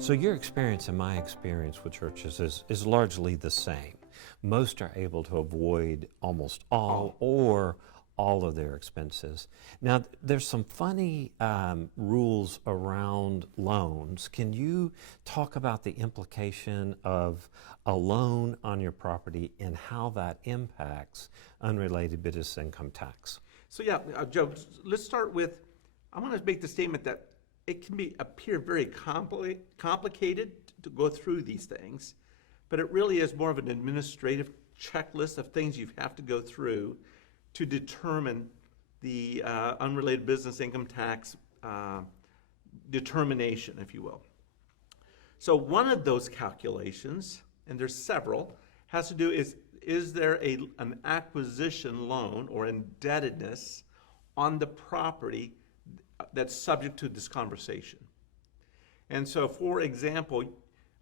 So your experience and my experience with churches is largely the same. Most are able to avoid almost all or all of their expenses. Now, there's some funny rules around loans. Can you talk about the implication of a loan on your property and how that impacts unrelated business income tax? So yeah, Joe, let's start with, I want to make the statement that it can appear very complicated to go through these things, but it really is more of an administrative checklist of things you have to go through to determine the unrelated business income tax determination, if you will. So one of those calculations, and there's several, has to do is there an acquisition loan or indebtedness on the property that's subject to this conversation. And so, for example,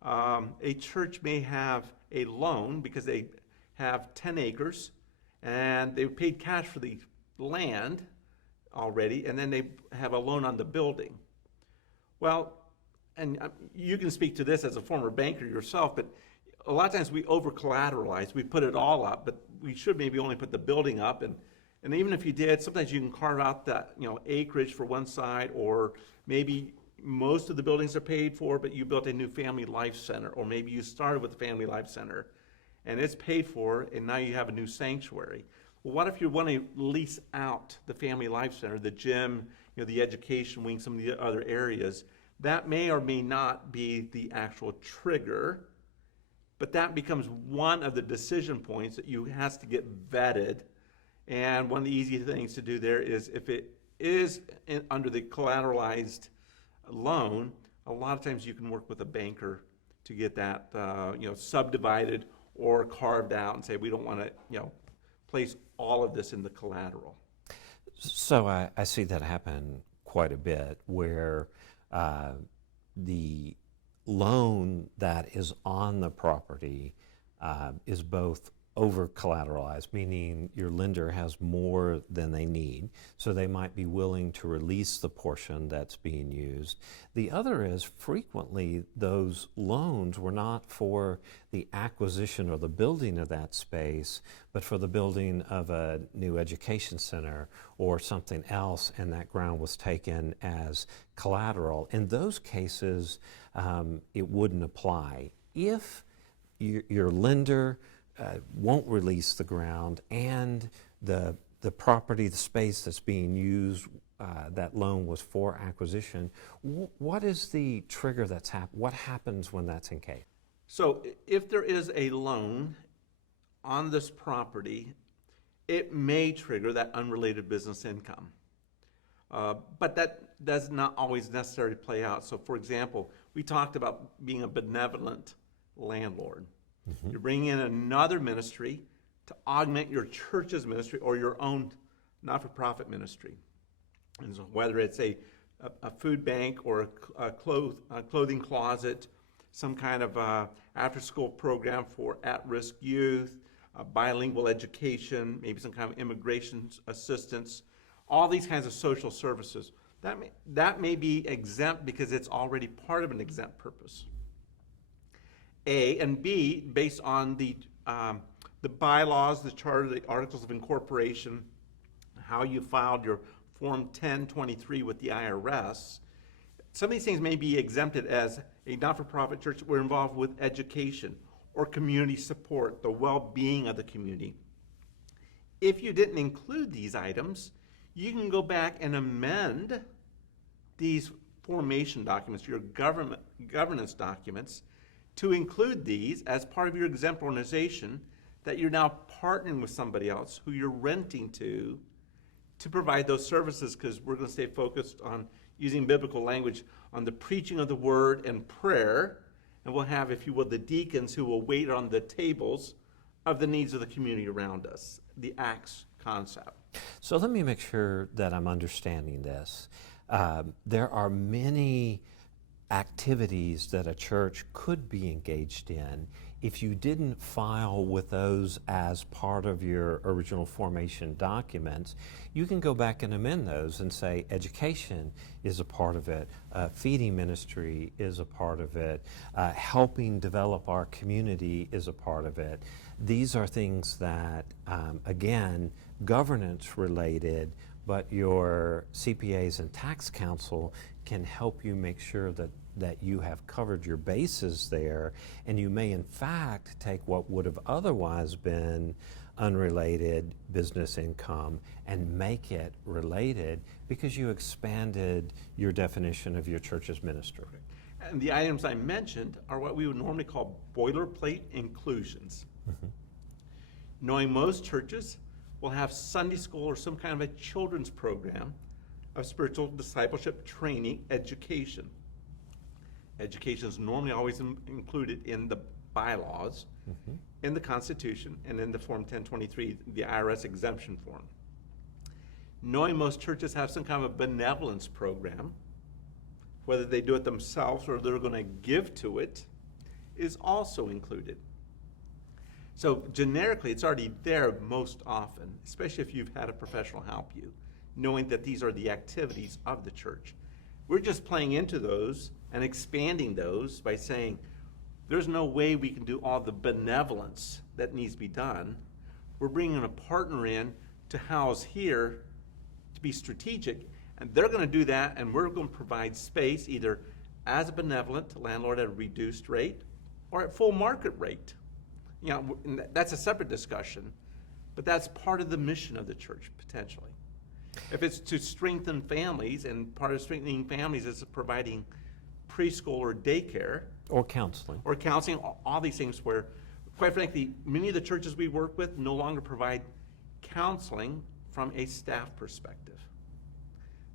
a church may have a loan because they have 10 acres and they paid cash for the land already, and then they have a loan on the building. Well, and you can speak to this as a former banker yourself, but a lot of times we over-collateralize. We put it all up, but we should maybe only put the building up. And even if you did, sometimes you can carve out that acreage for one side, or maybe most of the buildings are paid for, but you built a new family life center, or maybe you started with the family life center, and it's paid for, and now you have a new sanctuary. Well, what if you want to lease out the family life center, the gym, the education wing, some of the other areas? That may or may not be the actual trigger, but that becomes one of the decision points that has to get vetted. And one of the easy things to do there is, if it is under the collateralized loan, a lot of times you can work with a banker to get that subdivided or carved out and say, we don't want to place all of this in the collateral. So I see that happen quite a bit, where the loan that is on the property is both over collateralized, meaning your lender has more than they need, so they might be willing to release the portion that's being used. The other is, frequently those loans were not for the acquisition or the building of that space, but for the building of a new education center or something else, and that ground was taken as collateral. In those cases, it wouldn't apply. If your lender won't release the ground, and the property, the space that's being used, that loan was for acquisition, what is the trigger that's what happens when that's in case? So if there is a loan on this property, it may trigger that unrelated business income. But that does not always necessarily play out. So for example, we talked about being a benevolent landlord. Mm-hmm. You're bringing in another ministry to augment your church's ministry or your own not-for-profit ministry. And so whether it's a food bank or a clothing closet, some kind of after-school program for at-risk youth, bilingual education, maybe some kind of immigration assistance, all these kinds of social services, that may be exempt because it's already part of an exempt purpose. A, and B, based on the bylaws, the charter, the articles of incorporation, how you filed your Form 1023 with the IRS, some of these things may be exempted as a not-for-profit church that we're involved with education or community support, the well-being of the community. If you didn't include these items, you can go back and amend these formation documents, your governance documents, to include these as part of your exempt organization that you're now partnering with somebody else who you're renting to provide those services, because we're going to stay focused on using biblical language on the preaching of the word and prayer, and we'll have, if you will, the deacons who will wait on the tables of the needs of the community around us, the Acts concept. So let me make sure that I'm understanding this. There are many activities that a church could be engaged in if you didn't file with those as part of your original formation documents, you can go back and amend those and say education is a part of it, feeding ministry is a part of it, helping develop our community is a part of it. These are things that, again, governance related, but your CPAs and tax counsel can help you make sure that you have covered your bases there, and you may in fact take what would have otherwise been unrelated business income and make it related because you expanded your definition of your church's ministry. And the items I mentioned are what we would normally call boilerplate inclusions. Mm-hmm. Knowing most churches will have Sunday school or some kind of a children's program of spiritual discipleship training education. Education is normally always included in the bylaws, Mm-hmm. in the Constitution, and in the Form 1023, the IRS exemption form. Knowing most churches have some kind of a benevolence program, whether they do it themselves or they're going to give to it, is also included. So generically, it's already there most often, especially if you've had a professional help you, knowing that these are the activities of the church. We're just playing into those and expanding those by saying, there's no way we can do all the benevolence that needs to be done. We're bringing a partner in to house here to be strategic, and they're going to do that, and we're going to provide space either as a benevolent landlord at a reduced rate or at full market rate. You know, and that's a separate discussion, but that's part of the mission of the church, potentially. If it's to strengthen families, and part of strengthening families is providing preschool or daycare. Or counseling. Or counseling, all these things where, quite frankly, many of the churches we work with no longer provide counseling from a staff perspective.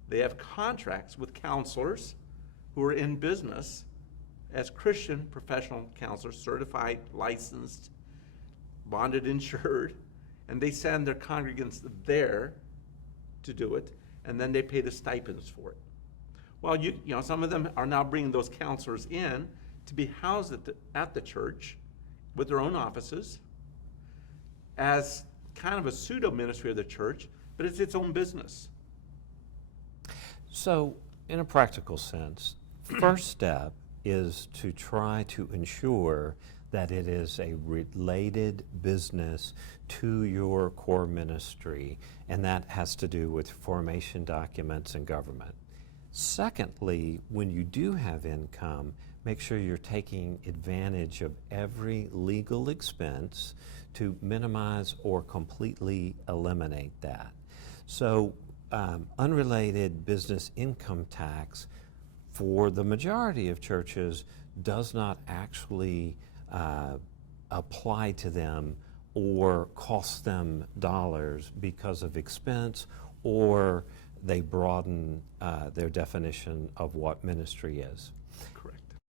They have contracts with counselors who are in business as Christian professional counselors, certified, licensed, bonded, insured, and they send their congregants there to do it, and then they pay the stipends for it. Well, you know, some of them are now bringing those counselors in to be housed at the church with their own offices as kind of a pseudo ministry of the church, but it's its own business. So, in a practical sense, first step is to try to ensure that it is a related business to your core ministry, and that has to do with formation documents and government. Secondly, when you do have income, make sure you're taking advantage of every legal expense to minimize or completely eliminate that. So, unrelated business income tax for the majority of churches does not actually apply to them or cost them dollars because of expense, or they broaden their definition of what ministry is. Correct.